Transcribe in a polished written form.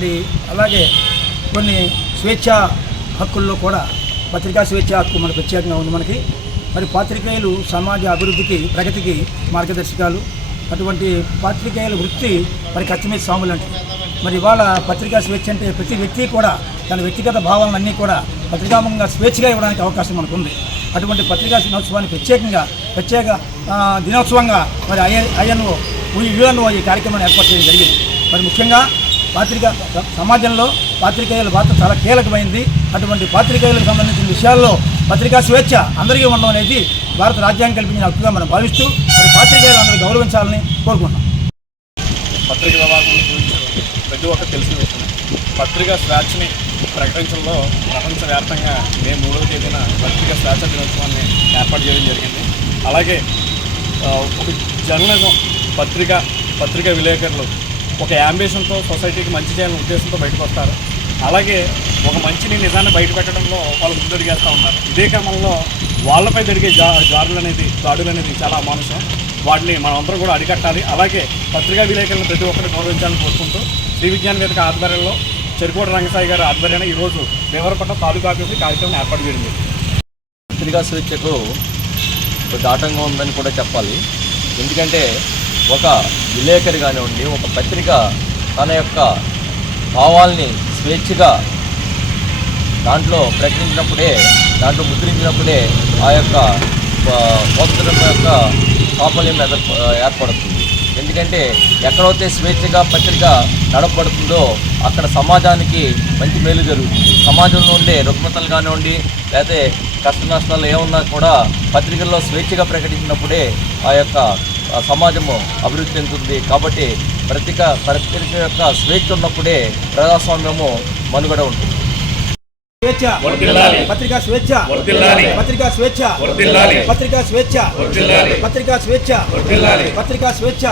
మరి అలాగే కొన్ని స్వేచ్ఛా హక్కుల్లో కూడా పత్రికా స్వేచ్ఛ హక్కు మన ప్రత్యేకంగా ఉంది మనకి. మరి పాత్రికేయులు సమాజ అభివృద్ధికి ప్రగతికి మార్గదర్శకాలు. అటువంటి పాత్రికేయుల వృత్తి మరి కత్తిమీద సాములు అంటే మరి ఇవాళ పత్రికా స్వేచ్ఛ అంటే ప్రతి వ్యక్తి కూడా తన వ్యక్తిగత భావాలన్నీ కూడా పత్రికాముఖంగా స్వేచ్ఛగా ఇవ్వడానికి అవకాశం మనకు ఉంది. అటువంటి పత్రికా దినోత్సవాన్ని ప్రత్యేక దినోత్సవంగా మరి యుఎన్ఓ ఈ కార్యక్రమాన్ని ఏర్పాటు చేయడం జరిగింది. మరి ముఖ్యంగా సమాజంలో పాత్రికేయుల పాత్ర చాలా కీలకమైంది. అటువంటి పాత్రికేయులకు సంబంధించిన విషయాల్లో పత్రికా స్వేచ్ఛ అందరికీ ఉండడం అనేది భారత రాజ్యాంగం కల్పించిన హక్కుగా మనం భావిస్తూ మరి పాత్రికేయులు అందరూ గౌరవించాలని కోరుకుంటున్నాం. పత్రిక వ్యవహారం గురించి ప్రతి ఒక్కరు తెలిసిన విషయం. పత్రికా స్వేచ్ఛని ప్రకటించడంలో ప్రపంచవ్యాప్తంగా మే 3వ తేదీన పత్రికా స్వేచ్ఛ దినోత్సవాన్ని ఏర్పాటు చేయడం జరిగింది. అలాగే ఒక జర్నలిజం పత్రికా విలేకరులు ఒక యాంబిషన్తో సొసైటీకి మంచి చేయాలనే ఉద్దేశంతో బయటకు వస్తారు. అలాగే ఒక మంచిని నిజాన్ని బయటపెట్టడంలో వాళ్ళు ముందడుగేస్తూ ఉంటారు. ఇదే క్రమంలో వాళ్ళపై జరిగే దాడులు అనేది చాలా అమానుషం. వాటిని మనమందరం కూడా అరికట్టాలి. అలాగే పత్రికా విలేకరులను ప్రతి ఒక్కరిని గౌరవించాలని కోరుకుంటూ శ్రీ విజ్ఞాన వేదిక ఆధ్వర్యంలో చెరుకోటి రంగసాయి గారి ఆధ్వర్యంలో ఈరోజు దేవరపట్నం తాలూకా ఆఫీసు కార్యక్రమం ఏర్పాటు చేయండి. పత్రికా స్వేచ్ఛకు ఆటంకం ఉందని కూడా చెప్పాలి. ఎందుకంటే ఒక విలేకరి కానివ్వండి, ఒక పత్రిక తన యొక్క భావాల్ని స్వేచ్ఛగా దాంట్లో ప్రకటించినప్పుడే, దాంట్లో ముద్రించినప్పుడే ఆ యొక్క పోస్టర్ యొక్క సాఫల్యం ఏర్పడుతుంది. ఎందుకంటే ఎక్కడైతే స్వేచ్ఛగా పత్రిక నడపబడుతుందో అక్కడ సమాజానికి మంచి మేలు జరుగుతుంది. సమాజంలో ఉండే రుగ్మతలు కానివ్వండి, లేకపోతే కష్ట నష్టాలు ఏమన్నా కూడా పత్రికల్లో స్వేచ్ఛగా ప్రకటించినప్పుడే ఆ యొక్క సమాజము అభివృద్ధి చెందుతుంది. కాబట్టి పత్రిక యొక్క స్వేచ్ఛ ఉన్నప్పుడే ప్రజాస్వామ్యము మనుగడ ఉంటుంది. పత్రికా స్వేచ్ఛ, పత్రికా స్వేచ్ఛ, పత్రికా స్వేచ్ఛ, పత్రికా స్వేచ్ఛ, పత్రికా స్వేచ్ఛ.